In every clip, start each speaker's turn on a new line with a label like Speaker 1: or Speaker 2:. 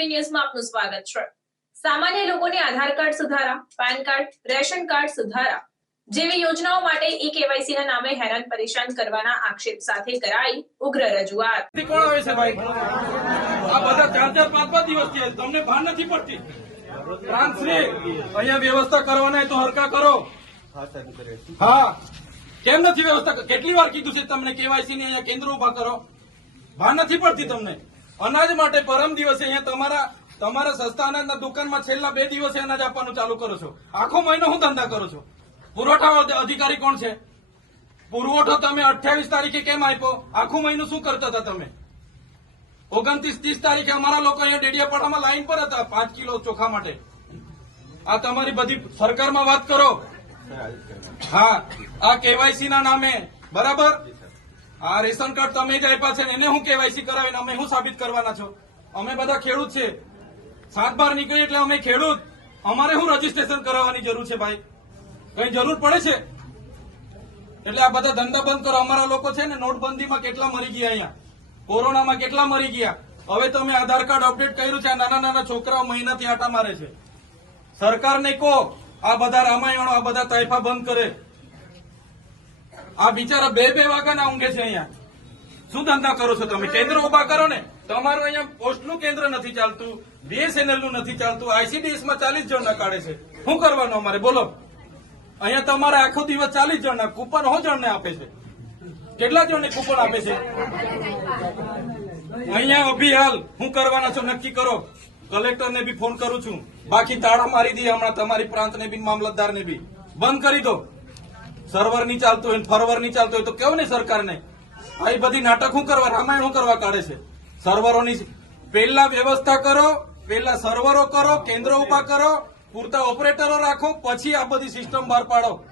Speaker 1: ન્યૂઝમાં આપનું સ્વાગત છે. સામાન્ય લોકોને આધાર કાર્ડ સુધારા, પાન કાર્ડ, રેશન કાર્ડ સુધારા જેવી યોજનાઓ માટે ઈ કેવાયસી ના નામે હેરાન પરેશાન કરવાના આક્ષેપ સાથે કરાઈ ઉગ્ર રજૂઆત.
Speaker 2: કોણ આવે છે ભાઈ? આ બધા ચાર ચાર પાંચ પાંચ દિવસ છે તમને ભાન નથી પડતી? પ્રાંતશ્રી અહીંયા વ્યવસ્થા કરવાના તો હરકા કરો. હા. કેમ નથી વ્યવસ્થા? કેટલી વાર કીધું છે તમને કેવાયસી ને અહીંયા કેન્દ્ર ઊભા કરો? ભાન નથી પડતી તમને? અનાજ માટે પરમ દિવસે અહીંયા તમારા તમારા સસ્તા અનાજના દુકાનમાં છેલ્લા બે દિવસે અનાજ આપવાનું ચાલુ કરો છો. આખો મહિનો હું ધંધા કરો છો. પુરવઠા અધિકારી કોણ છે? પુરવઠો તમે અઠ્યાવીસ તારીખે કેમ આપ્યો? આખું મહિનું શું કરતા હતા તમે? ઓગણત્રીસ ત્રીસ તારીખે અમારા લોકો અહીંયા ડેડિયાપાડામાં લાઈન પર હતા પાંચ કિલો ચોખા માટે. આ તમારી બધી સરકારમાં વાત કરો. હા આ કેવાયસી ના નામે. બરાબર? આ રેશન કાર્ડ તમે જ આપ્યા છે એને હું કેવાયસી કરાવીને અમે શું સાબિત કરવાના છો? અમે બધા ખેડૂત છે. સાત બાર નીકળી એટલે અમે ખેડૂત. અમારે શું રજીસ્ટ્રેશન કરાવવાની જરૂર છે ભાઈ. કઈ જરૂર પડે છે? એટલે આ બધા ધંધા બંધ કરો. અમારા લોકો છે ને નોટબંધીમાં કેટલા મરી ગયા અહીંયા? કોરોનામાં કેટલા મરી ગયા? હવે તમે આધાર કાર્ડ અપડેટ કર્યું છે. આ નાના નાના છોકરાઓ મહિનાથી આટા મારે છે. સરકારને કહો, આ બધા રામાયણો, આ બધા તાઇફા બંધ કરે. આ બિચારા બે બે વાગ્યાના ઊંઘે છે અહીંયા. શું ધંધા કરો છો તમે? કેન્દ્ર ઊભા કરો ને. તમારું અહીંયા પોસ્ટનું કેન્દ્ર નથી ચાલતું બીએસએનએલનું નથી ચાલતું આઈસીડીએસમાં ચાલીસ જણના કાઢે છે. શું કરવાનું અમારે? બોલો. અહીંયા તમારે આખો દિવસ ચાલીસ જણના કૂપન હો જણને આપે છે? કેટલા જણને કૂપન આપે છે? અહીંયા અભી હાલ. હું કરવાના છો? નક્કી કરો. કલેક્ટરને બી ફોન કરું છું. બાકી તાળા મારી દઈએ હમણાં તમારી પ્રાંતને બી મામલતદારને બી. બંધ કરી દો. સર્વર નહીં ચાલતું હોય ફરવર નહીં ચાલતું હોય તો કેવું ને સરકારને? આ બધી નાટક શું કરવા, રામાયણ શું કરવા કાઢે છે? સર્વરોની પહેલા વ્યવસ્થા કરો, પહેલા સર્વરો કરો, કેન્દ્ર ઊભા કરો, પૂરતા ઓપરેટરો રાખો, પછી આ બધી સિસ્ટમ બહાર પાડો.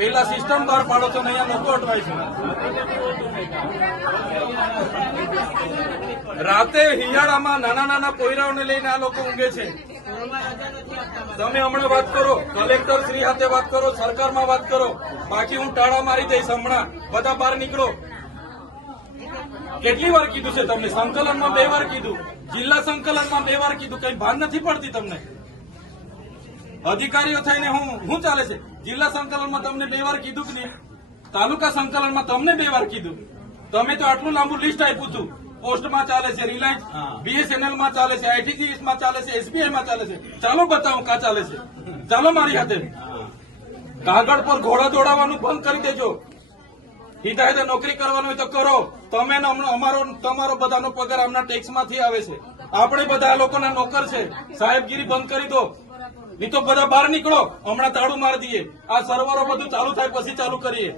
Speaker 2: પહેલા સિસ્ટમ બહાર પાડો તો નહીં આ લોકો અટવાય છે. રાતે હિયાળામાં નાના નાના પોયરાઓને લઈને આ લોકો ઊંઘે છે. તમે હમણાં વાત કરો કલેક્ટર શ્રી સાથે વાત કરો, સરકારમાં વાત કરો. બાકી હું ટાળા મારી દઈશ હમણાં. બધા બહાર નીકળો. કેટલી વાર કીધું છે તમને? સંકલનમાં બે વાર કીધું. જિલ્લા સંકલનમાં બે વાર કીધું. કઈ ભાન નથી પડતી તમને? અધિકારીઓ થઈને હું શું ચાલે છે? જિલ્લા સંકલનમાં તમને બે વાર કીધું કે નહીં? તાલુકા સંકલનમાં તમને બે વાર કીધું તમે તો આટલું લાંબુ લિસ્ટ આપ્યું હતું. પોસ્ટમાં ચાલે છે રિલાયન્સ બીએસએનએલમાં ચાલે છે આઈટીજીએસમાં ચાલે છે એસબીઆઈ માં ચાલે છે. ચાલો બતાવો કા ચાલે છે. ચાલો મારી હાથે. કાગળ પર ઘોડા દોડાવવાનું બંધ કરી દેજો. હિદાયતે નોકરી કરવાનું હોય તો કરો. તમે અમારો તમારો બધાનો પગાર આમના ટેક્સમાંથી આવે છે. આપણે બધા લોકોના નોકર છે. સાહેબગીરી બંધ કરી દો. નહીં તો બધા બહાર નીકળો. હમણાં તાળું મારી દઈએ. આ સર્વરો બધું ચાલુ થાય પછી ચાલુ કરીએ.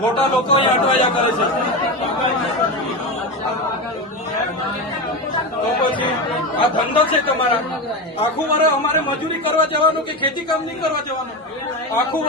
Speaker 2: ખોટા લોકો અહીંયા અટવાયા કરે છે. તો પછી આ ધંધો છે તમારા. આખું વરસ અમારે મજૂરી કરવા જવાનું કે ખેતી કામ નહીં કરવા જવાનું? આખું